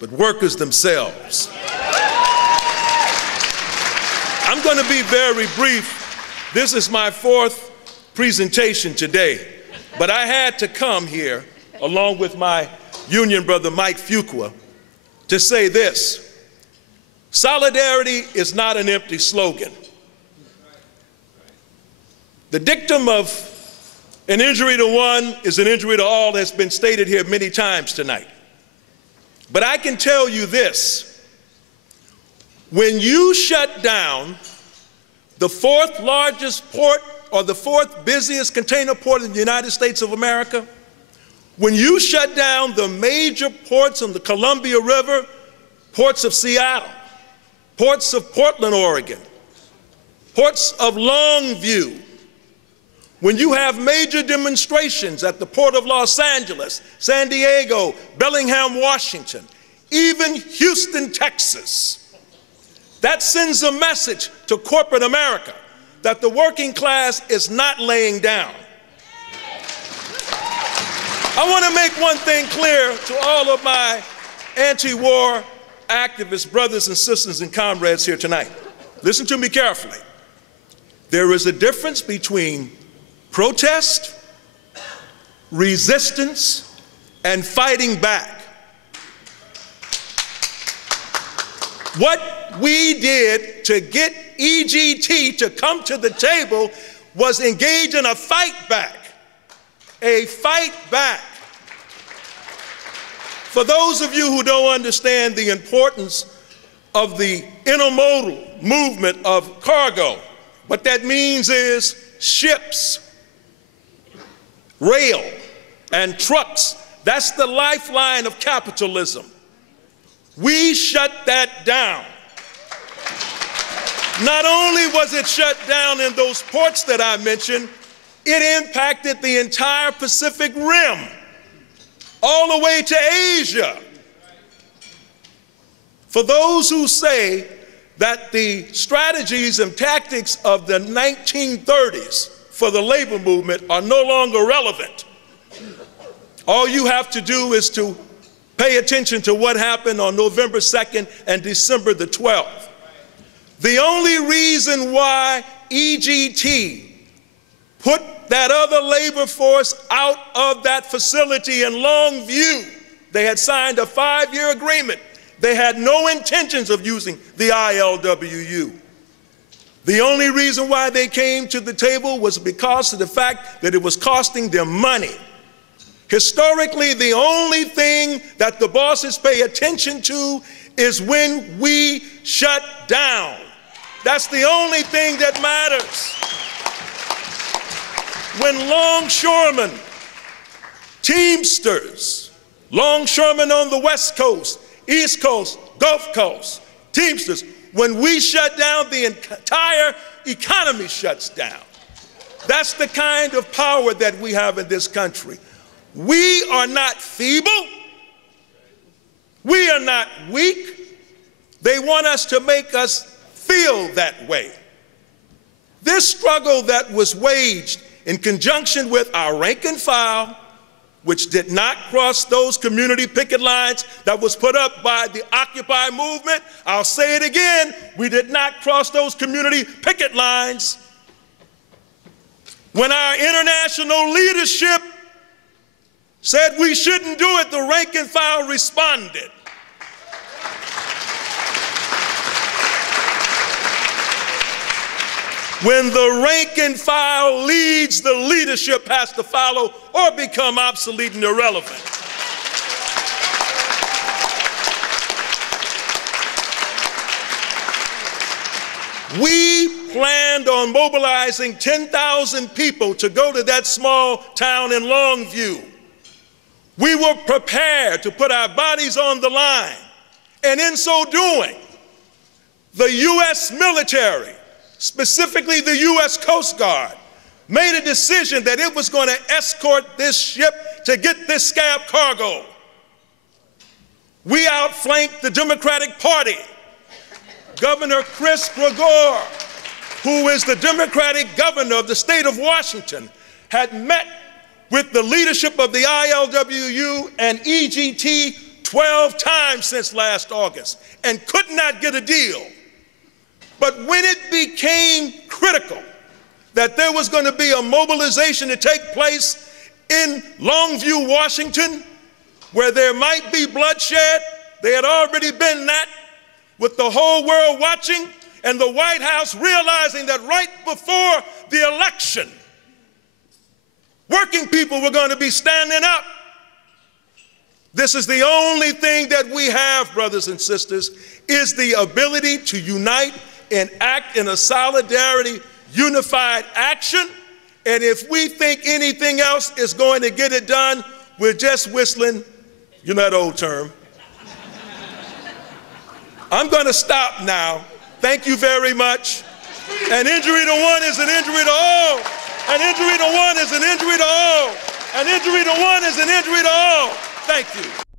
But workers themselves. I'm going to be very brief. This is my fourth presentation today, but I had to come here along with my union brother Mike Fuqua to say this: solidarity is not an empty slogan. The dictum of an injury to one is an injury to all has been stated here many times tonight. But I can tell you this: when you shut down the fourth largest port or the fourth busiest container port in the United States of America, when you shut down the major ports on the Columbia River, ports of Seattle, ports of Portland, Oregon, ports of Longview, when you have major demonstrations at the Port of Los Angeles, San Diego, Bellingham, Washington, even Houston, Texas, that sends a message to corporate America that the working class is not laying down. I want to make one thing clear to all of my anti-war activist brothers and sisters and comrades here tonight. Listen to me carefully. There is a difference between protest, resistance, and fighting back. What we did to get EGT to come to the table was engage in a fight back. A fight back. For those of you who don't understand the importance of the intermodal movement of cargo, what that means is ships, rail, and trucks. That's the lifeline of capitalism. We shut that down. Not only was it shut down in those ports that I mentioned, it impacted the entire Pacific Rim, all the way to Asia. For those who say that the strategies and tactics of the 1930s for the labor movement are no longer relevant, all you have to do is to pay attention to what happened on November 2nd and December the 12th. The only reason why EGT put that other labor force out of that facility in Longview, they had signed a 5-year agreement. They had no intentions of using the ILWU. The only reason why they came to the table was because of the fact that it was costing them money. Historically, the only thing that the bosses pay attention to is when we shut down. That's the only thing that matters. When longshoremen, Teamsters, longshoremen on the West Coast, East Coast, Gulf Coast, Teamsters, when we shut down, the entire economy shuts down. That's the kind of power that we have in this country. We are not feeble. We are not weak. They want us to make us feel that way. This struggle that was waged in conjunction with our rank and file, which did not cross those community picket lines that was put up by the Occupy movement. I'll say it again, we did not cross those community picket lines. When our international leadership said we shouldn't do it, the rank and file responded. When the rank and file leads, the leadership has to follow or become obsolete and irrelevant. We planned on mobilizing 10,000 people to go to that small town in Longview. We were prepared to put our bodies on the line, and in so doing, the U.S. military, specifically the U.S. Coast Guard, made a decision that it was going to escort this ship to get this scab cargo. We outflanked the Democratic Party. Governor Chris Gregoire, who is the Democratic governor of the state of Washington, had met with the leadership of the ILWU and EGT 12 times since last August and could not get a deal. But when it became critical that there was going to be a mobilization to take place in Longview, Washington, where there might be bloodshed, there had already been that, with the whole world watching and the White House realizing that right before the election, working people were going to be standing up. This is the only thing that we have, brothers and sisters, is the ability to unite and act in a solidarity, unified action. And if we think anything else is going to get it done, we're just whistling, you know that old term. I'm going to stop now. Thank you very much. An injury to one is an injury to all. An injury to one is an injury to all. An injury to one is an injury to all. Thank you.